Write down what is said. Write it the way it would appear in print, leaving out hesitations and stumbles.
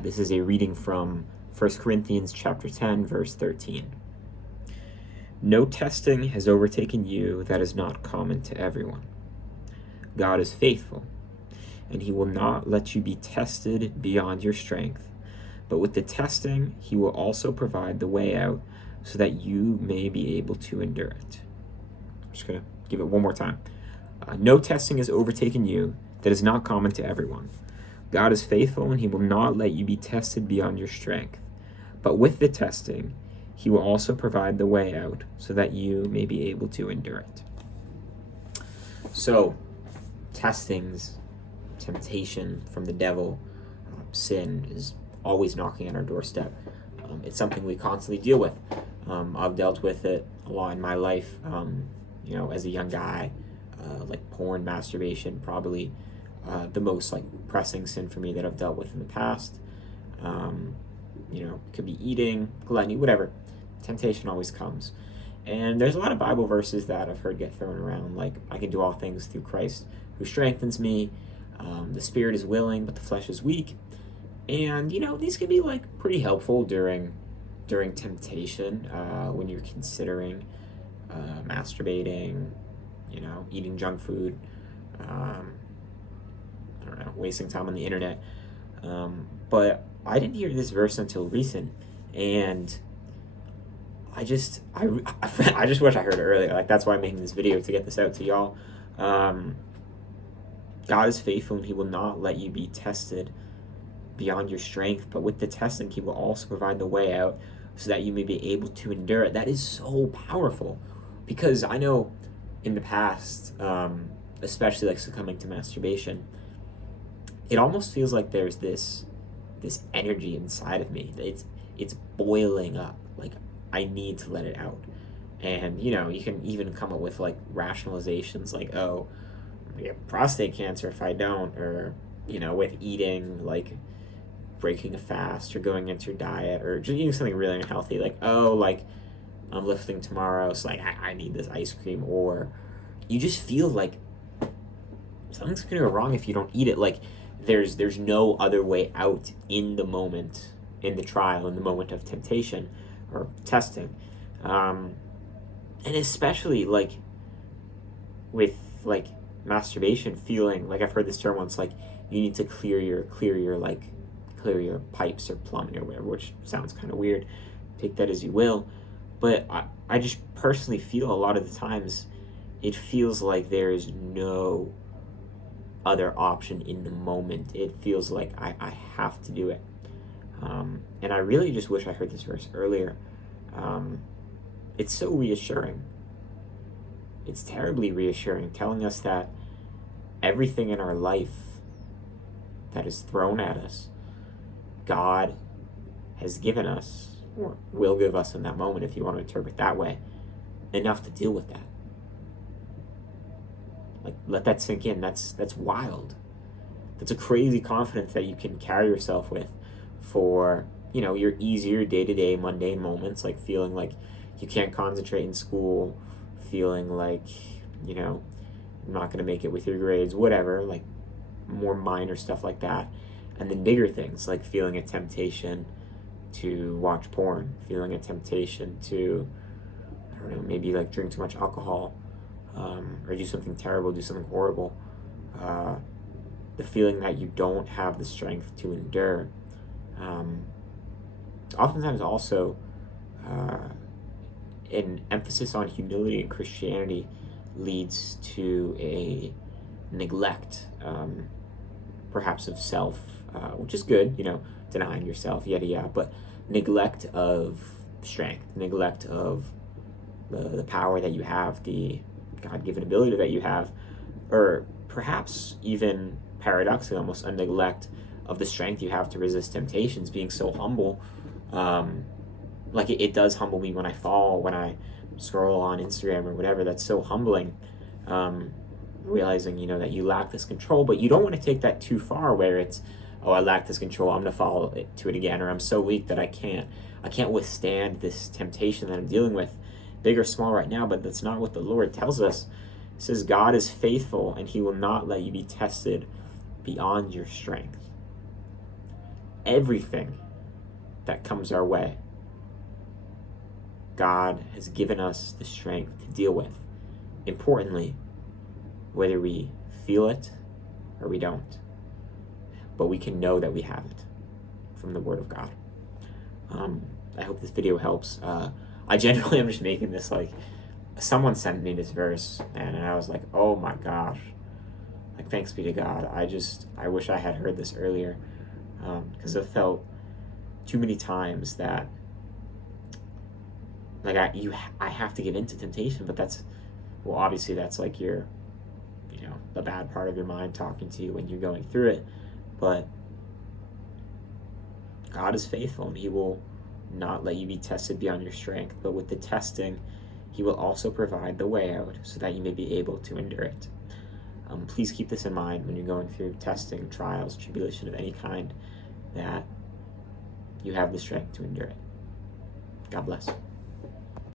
This is a reading from 1 Corinthians chapter 10, verse 13. No testing has overtaken you that is not common to everyone. God is faithful, and he will not let you be tested beyond your strength. But with the testing, he will also provide the way out so that you may be able to endure it. I'm just going to give it one more time. No testing has overtaken you that is not common to everyone. God is faithful, and he will not let you be tested beyond your strength. But with the testing, he will also provide the way out so that you may be able to endure it. So, testings, temptation from the devil, sin is always knocking at our doorstep. It's something we constantly deal with. I've dealt with it a lot in my life, as a young guy, like porn, masturbation, probably the most like pressing sin for me that I've dealt with in the past. Could be eating, gluttony, whatever. Temptation always comes. And there's a lot of Bible verses that I've heard get thrown around, like, I can do all things through Christ who strengthens me. The spirit is willing, but the flesh is weak. And, these can be, like, pretty helpful during temptation, when you're considering masturbating, eating junk food, wasting time on the internet. But I didn't hear this verse until recent, and I just wish I heard it earlier. Like, that's why I'm making this video, to get this out to y'all. God is faithful, and he will not let you be tested beyond your strength, but with the testing, he will also provide the way out so that you may be able to endure it. That is so powerful, because I know in the past, especially like succumbing to masturbation, it almost feels like there's this energy inside of me. It's boiling up. Like, I need to let it out. And, you can even come up with, like, rationalizations like, oh, I get prostate cancer if I don't, or, with eating, like, breaking a fast or going into your diet or just eating something really unhealthy. Like, oh, like, I'm lifting tomorrow, so, like, I need this ice cream. Or you just feel like something's going to go wrong if you don't eat it. Like, there's no other way out in the moment, in the trial, in the moment of temptation or testing. And especially, like, with, like, masturbation, feeling, like, I've heard this term once, like, you need to clear your pipes or plumbing or whatever, which sounds kind of weird. Take that as you will. But I just personally feel a lot of the times it feels like there's no other option in the moment. It feels like I have to do it. And I really just wish I heard this verse earlier. It's so reassuring. It's terribly reassuring, telling us that everything in our life that is thrown at us, God has given us, or will give us in that moment, if you want to interpret that way, enough to deal with that. Like, let that sink in. That's wild. That's a crazy confidence that you can carry yourself with for, your easier day-to-day mundane moments, like feeling like you can't concentrate in school, feeling like, you're not going to make it with your grades, whatever, like more minor stuff like that. And then bigger things, like feeling a temptation to watch porn, feeling a temptation to, maybe like drink too much alcohol, or do something terrible, do something horrible. The feeling that you don't have the strength to endure. Oftentimes also, an emphasis on humility in Christianity leads to a neglect, perhaps of self, which is good, denying yourself, yada yada, but neglect of strength, neglect of the power that you have, the God-given ability that you have, or perhaps even paradoxically almost a neglect of the strength you have to resist temptations, being so humble. Like, it does humble me when I fall, when I scroll on Instagram or whatever. That's so humbling, realizing, that you lack this control, but you don't want to take that too far where it's, oh, I lack this control, I'm going to fall to it again, or I'm so weak that I can't withstand this temptation that I'm dealing with, big or small right now. But that's not what the Lord tells us. It says God is faithful, and he will not let you be tested beyond your strength. everything that comes our way, God has given us the strength to deal with. Importantly, whether we feel it or we don't, but we can know that we have it from the Word of God. I hope this video helps. I generally am just making this like, someone sent me this verse, and I was like, oh my gosh, like, thanks be to God. I wish I had heard this earlier, because I've felt too many times that like I have to give in to temptation, but well, obviously that's like the bad part of your mind talking to you when you're going through it. But God is faithful, and He will not let you be tested beyond your strength, but with the testing, He will also provide the way out so that you may be able to endure it. Please keep this in mind when you're going through testing, trials, tribulation of any kind, that you have the strength to endure it. God bless.